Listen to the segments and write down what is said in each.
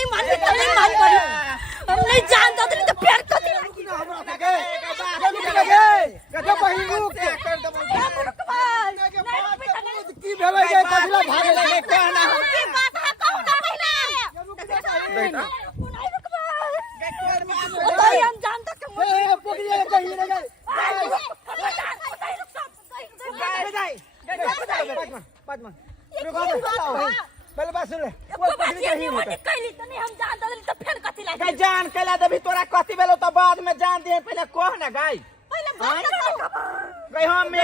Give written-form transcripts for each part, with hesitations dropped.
नहीं मान पाई हम नहीं जानता तो प्यार करती कथा बहिनू के कर दब की भेलै जे कथला भागे लगे कहना की बात है कौन महिला बेटा हम जानता कि पकड़िए कहीं रे गए पद्मा रुको पहले बात सुन ले वो पकड़ी कहीं होता कहली त नहीं हम जानता तो फिर कथी लागे गाय जान केला देबी तोरा कथी भेलो त बाद में जान दे पहले कह ना गाय पहले बात गाय हम में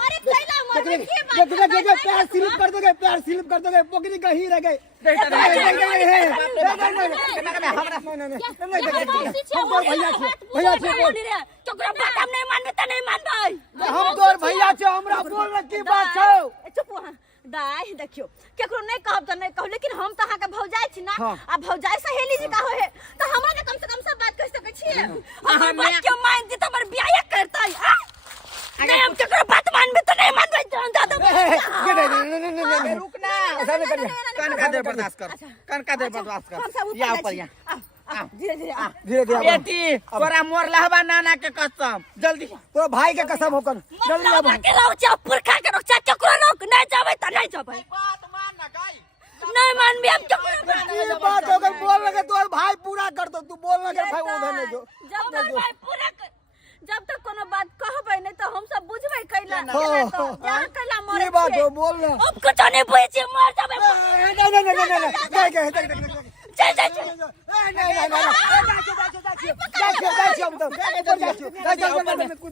अरे पहला मर के देख पैर स्लिप कर दोगे पकड़ी कहीं रह गए भैया हम तोर भैया छे हमरा बोल की बात छौ चुप दाई देखियो केकरो नहीं कहब त नहीं कहू लेकिन हम त अहाँ के भौजाई छी ना आ भौजाई सहेली जी का होए त हमरा ने कम से कम सब बात कह सकै छी हम बात क्यों मान दी त हमर बियाह करतै नहीं हम केकरो बात मानबे त नहीं मानबै दादा रुक ना ऐसा नहीं करिए कान का देर बर्दाश्त कर या ऊपर या धीरे धीरे बेटी तोरा मोर लहबा नाना के कसम जल्दी तो भाई के कसम होकर जल्दी अब के लाओ चा पुरखा के रक्षा केकरो रोक नहीं जाबै त नहीं जाबै बात मान ना गाय नहीं मानबे हम केकरो ये बात हो गई बोल लगे तोर भाई पूरा कर दो तू बोल लगे भाई उधर नहीं जो जब तक भाई पूरा जब तक कोनो बात कहबै नहीं तो हम सब बुझबै कैला हो यहाँ कैला मरे ये बात हो बोल ले अब कुछ नहीं बुझे छी मर जाबै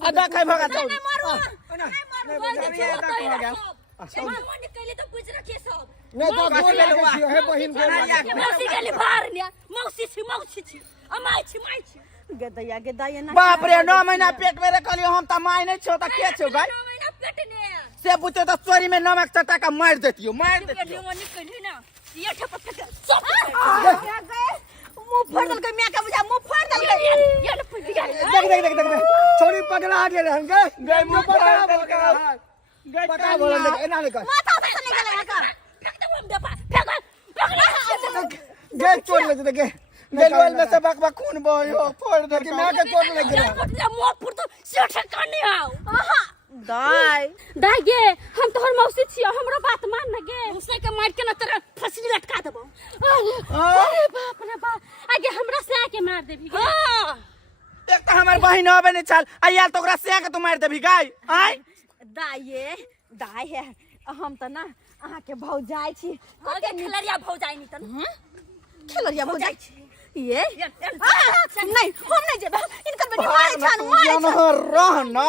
अदा खाई भगा दो नहीं तो बोल ले है बहिन के मौसी गेली बाहर ने मौसी छी अमाई छी गेदैया ना बाप रे 9 महीना पेट में रखलियो हम त माय नहीं छो त के छो गाय पेट ने से बुते त चोरी में नमक चटा का मार देतियो पेट में निकली ना ये ठप मुंह फोड़ दल के मियां का बुझा मुंह फोड़ दल के ये न फुट गया देख छोरी पगला गेले हम गए मुंह पगला पता बोल ले एना ले कर माथा से नहीं गेले का फेंक दे हम देपा फेंक गए चोर ले दे गेलवल में से बक खून बहो फोड़ दे कि मैं के चोर ले गेला मुंह फुट तो सेठ करनी हां दाई गे हम तोहर मौसी छियो हमरो बात मान न गे उसने के मार के न तेरा फसली लटका देबो अरे बाप रे बाप आगे हमरा से आके मार देबी हां एक त हमर बहिन होबे नहीं चल आइया तो ओकरा से के तू मार देबी गाय आय दाई है हम त ना अहाँ के भौजाई छी कते खलरिया भौजाई नी तन खलरिया भौजाई छी ये नहीं हम नहीं जेबे इनकर बनी मारे छान रहना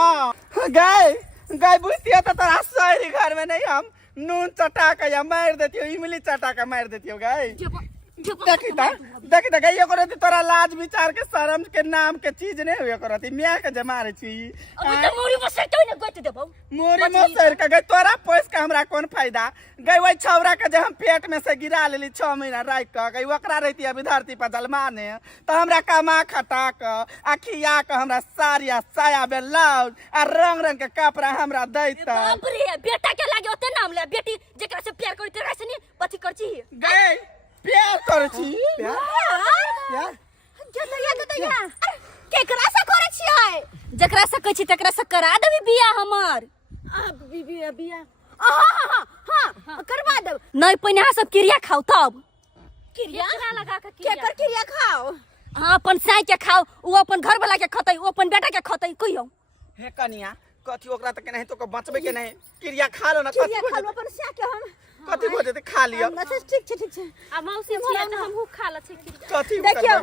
गाय बुझतिया त तोरा शहरी घर में नहीं हम नून चटा के या मार देतियो इमली चटा के मार देतियो गाय देखी गई करती तोरा लाज विचार के शर्म के नाम के चीज नहीं हुए करती मियां के जमारे छी मोरी मसर तो न गोत देबो मोरी मसर के गई तोरा पैस के हमरा कोन फायदा गई वही छौरा के जे हम पेट में से गिरा लेली 6 महीना राख के गई ओकरा रहती विद्यार्थी पर जलमाने त हमरा कमा खटा के अखिया के हमरा साड़िया साया ब्लाउज आ रंग रंग के कपड़ा हमरा दैत बाप रे बेटा के लागे ओते नाम ले बेटी जेकरा से प्यार करी तेरा से नहीं पति करची गई प्यार करछी प्यार गेदैया केकरा से करे छियै जेकरा से कहै छी तकरा से करा देबी बियाह हमर बियाह हां करवा देब नहीं पहिने अहाँ सब क्रिया खाओ तब क्रिया लगा के केकर क्रिया खाओ हां अपन साई के खाओ वो अपन घर वाला के खतै वो अपन बेटा के खतै कहियो हे कनिया कथी ओकरा तक नहीं तो को बचबे के नहीं क्रिया खा लो ना क्रिया खा लो अपन सा के हम कथी हो जेते खा लियो ठीक छै आ मौसी छियै त हमहु खा ल छै कथी देखियो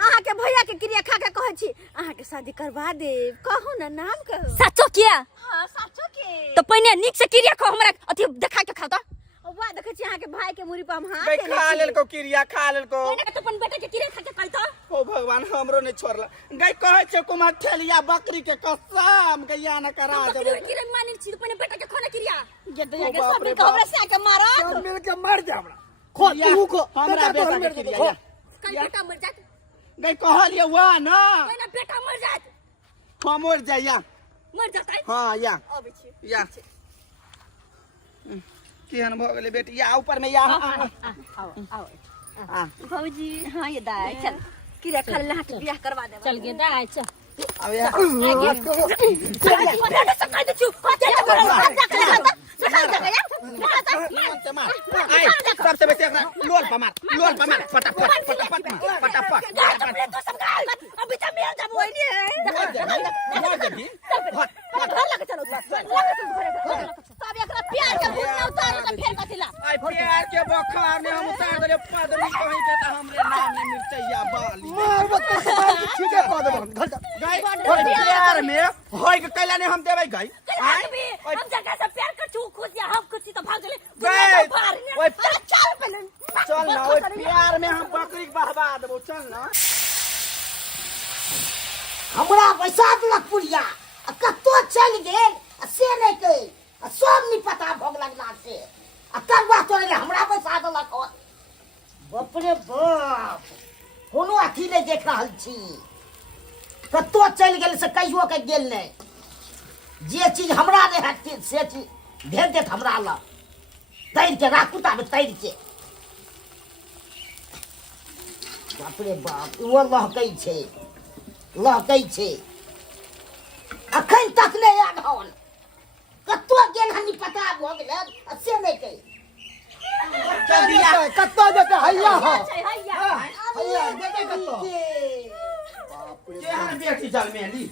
अहाँ के भैया के क्रिया खा के कहै छी अहाँ के शादी करवा देब कहू ना नाम कहू सच्चो किया हां सच्चो के तो पहिने नीक से क्रिया खा हमरा अथी देखा के खा त वा देखै छी अहाँ के भाई के मुरी पर हम हाथ देले खा लेल को क्रिया खा लेल को पहिने के तो अपन बेटा के क्रिया खा के कहै त ओ भगवान हमरो नहीं छोड़ला गई कहै छै कुमार ठेलिया बकरी के कसम गैया न करा देबे क्रिया मानिल छी पहिने बेटा के खाना क्रिया गेदैया के सब के हमरा से के मारा सब मिल के मर जा हमरा खो तू खो हमरा बेटा के क्रिया कल बेटा मर जात गई कहलिए वा ना पहिने बेटा मर जात हम मर जाइया मर जात हां या अबै छी या केहन भ गेलै बेटी या ऊपर में या आओ भौजी हाँ ये दाई चल किरा खा ले हाथ बियाह करवा दे चल गे दाई चल अब यहाँ सबसे बेसी लोल पमार फटाफट अभी तो मेरा जब वही नहीं है सब एकरा प्यार के भूल न उतार के फेर कथिला आई प्यार के बखार ने हम उतार दे पदनी कहीं के त हमरे नाम में मिर्चैया बाली मार मत ठीक है कह दे गाय प्यार में होय के कैला ने हम देबै गाय हम जगह से प्यार कर चू खुद या हम कुछ तो भाग गए गाय ओए चल पहले चल ना ओए प्यार में हम बकरी के बहवा देबो चल ना हमरा पैसा लग पुरिया कतो चल गेल से नहीं के सब नहीं पता भोग लगला से करवा तो हमरा पैसा देलक बाप रे बाप कोनो अथी नहीं देख रहल छी कतो चल गेल से कहियो के गेल नहीं जे चीज हमरा नहीं है से चीज भेज देत हमरा ल तैर के राखू ताबे तैर के बाप रे बाप वो लहकै छै अखन तक नहीं याद हन कतो गेल हनी पता भ गेल से नहीं कही कत्तो देते हैया हो हैया हैया देते कत्तो केहन बेटी जलमेली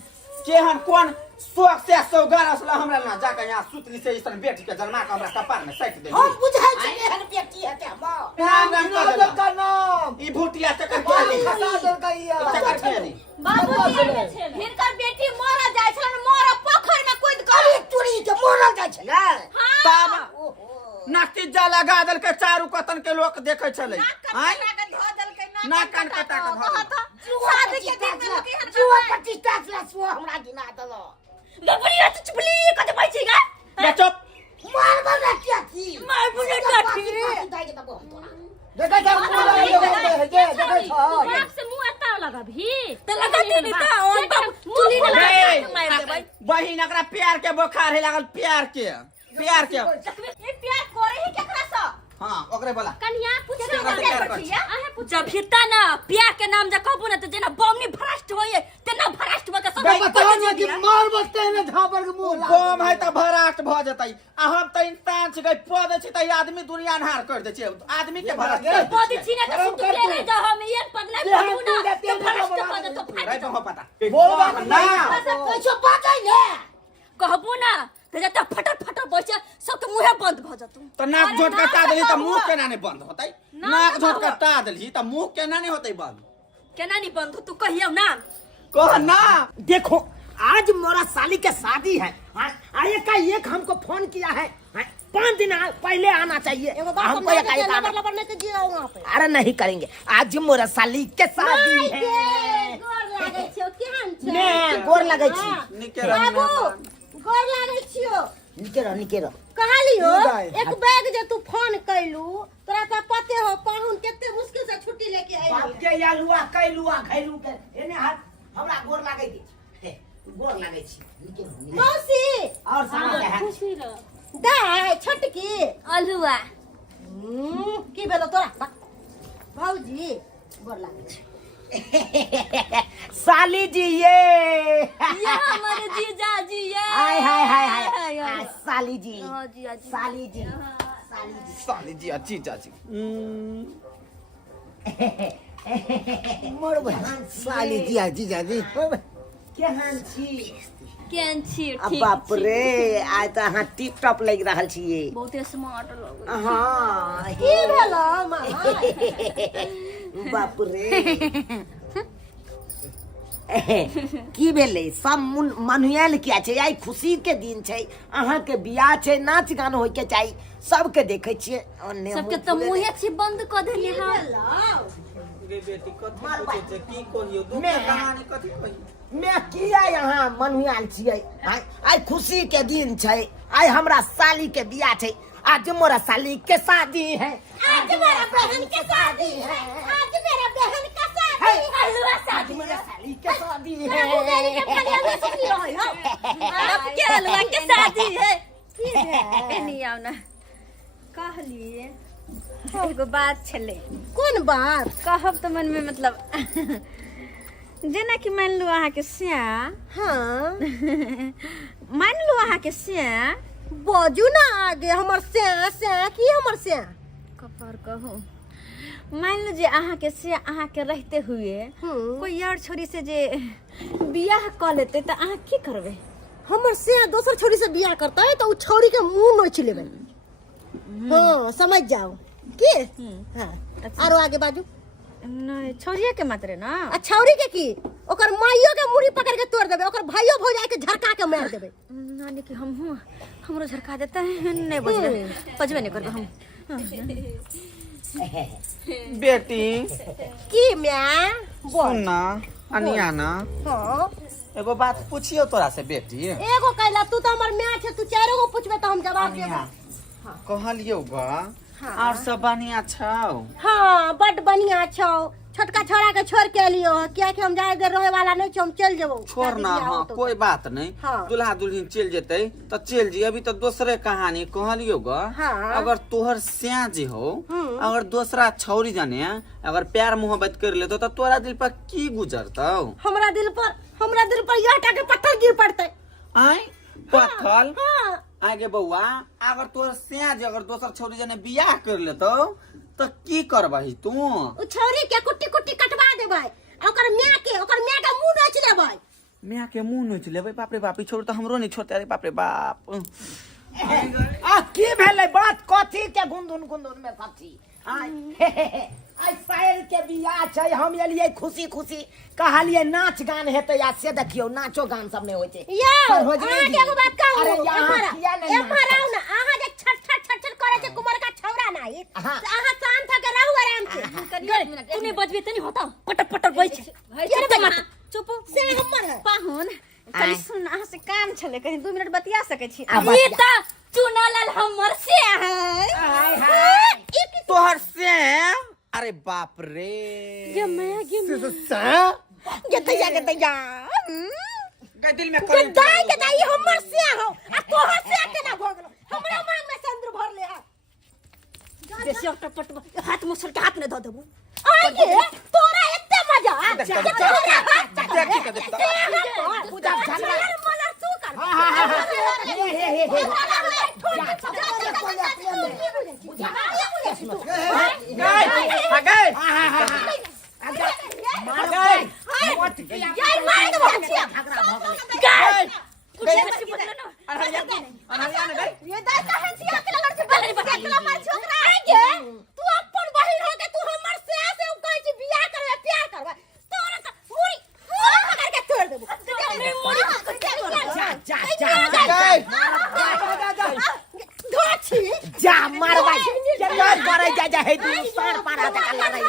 केहन कोन शौक से सौगार असला हमरा ना जाके यहाँ सुतली से इसन बेटी के जन्मा के हमरा कपार में सैट दे हम बुझाई छै एहन बेटी है हम नाम नाम का नाम ई भूटिया चक्कर के ली खसा दल कहिया चक्कर के ली बाबूजी हिनकर बेटी मर जाय छलन मोर पोखर में कूद कर अरे चोरी के मोरल जाय छै ना तब नाकी जाला गादल के चारू कतन के लोग देखे छले नाक धो दलकै नाक कान कटा के धो शादी के दिन में लोग हन जुआ 25 टा सो हमरा गिना दलो बबरिया तो चुपली कते बैठी गा बे चुप मार बना क्या थी मार बुने काटी देखे क्या पूरा है देखे छो नाक से मुंह एता लगा भी तो लगाते नहीं था और तुली ने लगा मार दे भाई बहिन एकरा प्यार के बुखार है लागल प्यार के ये प्यार करे ही केकरा सा हां ओकरे बोला कन्या पूछ आहे पूछ जब फिरता ना प्यार के नाम जा कहबो ना तो जेना बमनी भ्रष्ट होए तेना भ्रष्ट होके सब बताओ ना कि मार बसते हैं झापर के मुंह बम है त भराट भ जतई आ हम त इंसान छ गई पद छ त आदमी दुनिया अन्हार कर दे छ आदमी के भराट पद छीने के सुतले रह जा हम एक पद नहीं पड़ू ना तो भ्रष्ट पद तो फाड़ राय हो पता बोल ना कैसे बाजै ने कहबो ना तो जता फटर बचे सब के मुंह बंद भ जतू तो नाक झोट कटा देली त मुंह केना नहीं बंद होतई नाक झोट कटा देली त मुंह केना नहीं होतई बंद केना नहीं बंद तू कहियो ना कह ना देखो आज मोरा साली के शादी है आए का एक हमको फोन किया है 5 दिन पहले आना चाहिए हमको नंबर लेके जियो वहां पे अरे नहीं करेंगे आज मोरा साली के शादी है गोर लागै छियो केहन छै ने गोर लागै छी निके बाबू गोर लागै छियो निकेरो कहलियो निदाय। एक बैग जे तू फोन कैलू तोरा त पते हो पाहुन केते मुश्किल से छुट्टी लेके बाप आइली के यालुआ कैलुआ घैलू के एने हाथ हमरा गोर लागै छी गोर लागै छी निकेरो मौसी और सामान है खुशी रह दाय छोटकी अलुआ की भेलो तोरा भौजी गोर लागै छी साली जी ये हमारे जीजा जी ये हाय हाय हाय हाय साली जी हां जी जी साली जी साली जी अच्छी चाची मोर बहन साली जीजा जी केहन छी केन छी ठीक बाप रे आज त अहाँ टिप टॉप लग रहल छियै बहुते स्मार्ट लगे हाँ की भेलो मां बाप रे की भेलै सब मनुआल किया छै आई खुशी के दिन छै अहाँ के बियाह छै नाच गान होय के चाही सबके देखे छियै सबके तो मुंहे छी बंद क देली हां रे बेटी कथि पूछे छै की कहियो दुख के कहानी कथि कहियो मैं किया यहाँ मनुआल छियै आई खुशी के दिन छै आई हमरा साली के बियाह छै आज मोरा साली के शादी है आज मेरा बहन के शादी है आज मेरा बहन का शादी है अलुआ आज शादी मेरा साली के शादी है बाबू मेरी के फलिया में सीखी रही हो अब के अलुआ के शादी है की है नहीं आओ ना कहली एगो बात छले। कोन बात? कहब तो मन में मतलब जेना कि मान लो अहाँ के सिया हाँ मान लो अहाँ के सिया बाजू ना आगे हमर से की हमर से कपर कहो मान लो जे अहाँ के सिया अहाँ के रहते हुए कोई और छोरी से जे बियाह कर लेते तो अहाँ की करबे? हमर से दोसर छोरी से बियाह करता है तो उ छोरी के मुंह नोच लेबे। हाँ समझ जाओ की। हाँ आरो आगे बाजू। नहीं छोरिया के मात्रे ना। आ छौरी के की ओकर माइयो के मुड़ी पकड़ के तोड़ देबे, ओकर भाइयो भौजाई के झरका के मार देबे। नानी कि हमरो झरका देता है नहीं बजबे नहीं करबे हम। बेटी की मैं सुनना अनिया ना हाँ एगो बात पूछियो तोरा से बेटी। एगो कहला तू तो हमर मैच है, तू चारों को पूछबे तो हम जवाब अनिया देबो। कहलियो गा हाँ। और सब बढ़िया छौ। हाँ बड़ बढ़िया छौ। छोटका छोरा के छोड़ के लियो क्या कि हम जाए देर रहे वाला नहीं छौ, हम चल जेबो। छोड़ना हाँ कोई बात नहीं। हाँ। दुल्हा दुल्हन चल जेते तो चल जी। अभी तो दूसरे कहानी कहलियो गा। हाँ। अगर तोहर स्या जे हो अगर दूसरा छौरी जाने अगर प्यार मोहब्बत कर ले तो तोरा दिल पर की गुजरता? हमरा दिल पर याटा के पत्थर गिर पड़ते। आई पत्थर हाँ आगे बउआ अगर तोहर स्या जे अगर दूसर छौरी जाने बियाह कर लेतो तो की करबही तू? उ छोरी के कुट्टी कुट्टी कटवा देबै, ओकर मां के मुंह नोच लेबै। मियाँ के मुंह नोच लेबै? बाप रे बाप, ई छोड़ तो हमरो नहीं छोड़ते। अरे बाप रे बाप। आ की भेलै बात? कथी के गुनगुन में कथी? आई शायर के बियाह छै, हम एलियै खुशी खुशी कहलियै नाच गान हेतै आ से देखियो नाचो गान सब नहीं होते। यो अहाँ के एगो बात कहू। अरे यहाँ किया नहीं एम्हर आउ ना, अहाँ जे छट करे छै कुमार का छौरा नाही तो अहाँ शांत के रहू आराम से। तू नहीं बजबे तो नहीं होता पटक पटक बोल छे। चुप से हमर है पाहुन कल सुन अहाँ से काम छले कहीं 2 मिनट बतिया सके छी। आ ई त चुनालाल हमर से है। तोहर से अरे बाप रे ये मैं गतैया दिल में गदाई हमर से हो आ तोहर से केना भ गेलो? हमरा मांग में चंद्र भर ले है। जैसे टपट हाथ मुसर के हाथ में ध देबू। आगे तोरा एते मजा पूजा झगड़ा मजा तू कर। जा मारवा करे जा हे तू सर पारा दे कल्ला रे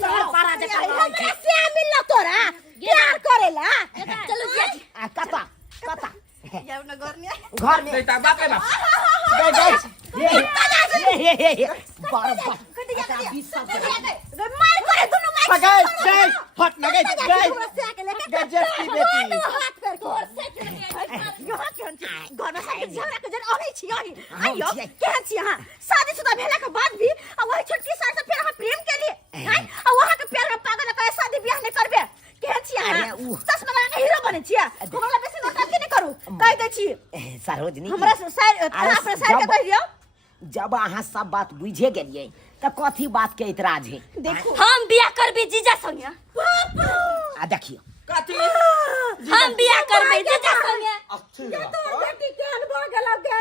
सर पारा दे कल्ला रे से मिलला तोरा प्यार करेला। चलो जी कता जाओ ना घर में। घर में बेटा बाप रे बाप ये बार बार मार करे दोनों मार गए गए हट ना गए गए जस्ती बेटी हाथ कर तोर से यहाँ के घर में सब झगड़ा के जन आबै छी आही आइयो केहन छी अहाँ? शादीशुदा भेला के बाद भी आ वही छोटकी सार से फिर अहाँ प्रेम के लिए हैं आ वहां के प्यार में पागल है शादी ब्याह नहीं करबे। केहन छी अहाँ? चश्मा लगा के हीरो बने छी हमरा बेसी नौटंकी नहीं करू कह दे छी। सरोजनी हमरा सार अपना सार के कह दियो। जब अहाँ सब बात बुझे गेलिए तो कथी बात के इतराज है? देखो हम बियाह करबे जीजा संगे। आ देखियो कथी हम बियाह करबे जीजा संगे। तो बेटी केहन भ गेल गे?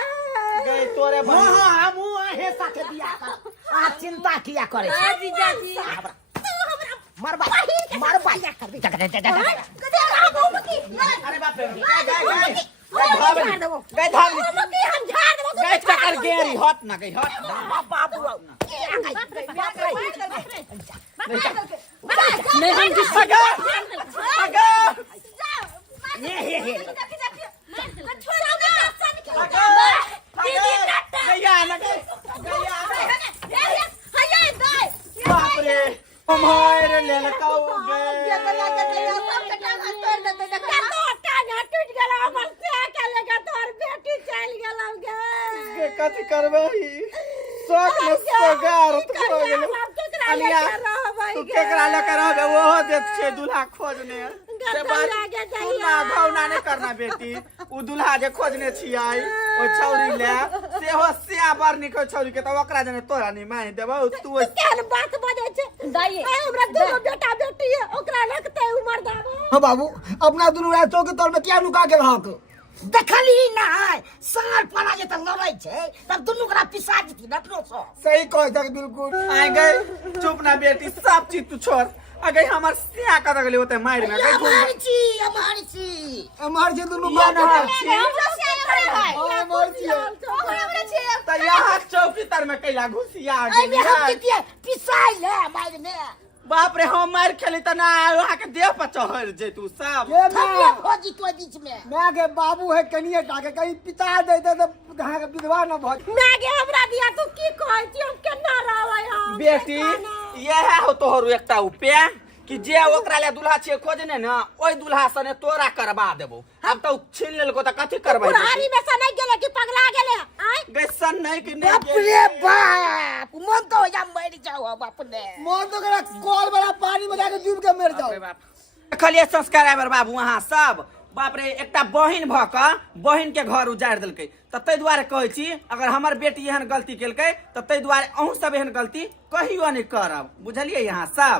गए तोरे बन हां हमहू आहे साथे बियाह कर। आ चिंता किया करे हां जीजा जी मरबा करबी कदे रहा बहु की अरे बाप रे गए झाड़ देबो गए धाम की हम झाड़ देबो गए चक्कर गेरी हट ना गई हट बाबू मैं हम किस गया ना बाप रे हमारे ले लगाओ कथी करबही शौक में सोगार हो गेल अलिया तू केकरा लेके रहबे ओहो देत छे दूल्हा खोजने से बात तू ना घौना नहीं करना बेटी उ दूल्हा जे खोजने छियै ओ छौरी ले सेहो सिया बर निको छौरी के त ओकरा जने तोरा नहीं माहि देबौ तू केहन बात बजे छे दाई हमरा दुनो बेटा बेटी है ओकरा लगते उमर दाबो हाँ बाबू अपना दुनू राय चौकी तौर में क्या नुका के रहक देखली ना सार पड़ा जे त लड़ै छै तब दुनू करा पिसा जती न अपनो सो सही कह तक बिल्कुल आइ गई चुप ना बेटी सब चीज तू छोड़ अगे हमर सिया का लगले होते मार में गई हमार छी हमार जे दुनू ये बाना ना छी हमार छी त यहाँ चौकी तर में कैला घुसिया आई में हम गेली कितिए पिसाई ले मार में बाप रे हम मार खेली त ना वहां के देह पर चढ़ जे तू सब के थपले मैं भोजी तो बीच में मैं के बाबू है कनिए टाके कहीं पिता देते तो कहां के विधवा न भ मागे हमरा दिया तू की कहै छी हम केना रहबै हम बेटी यह हो तोहर एकटा उपाय कि जे ओकरा ले दूल्हा छे खोजने न ओई दूल्हा सने तोरा करबा देबो अब तो छीन लेलको त कथि करबै पुरानी में से नहीं गेले कि पगला गेले आय गैसन नहीं कि बाप नहीं रे बाप मन तो जा मर जाओ बाप ने मोर तो करा कॉल वाला पानी में जाके डूब के मर जाओ खलिए संस्कार आबर बाबू वहां सब बाप रे एकटा बहिन भ क बहिन के घर उजाड़ देलकै त तै दुआरे कहै छी अगर हमर बेटी एहन गलती केलकै त तै दुआरे अहूं सब एहन गलती कहियो नहीं करब बुझलिए यहाँ सब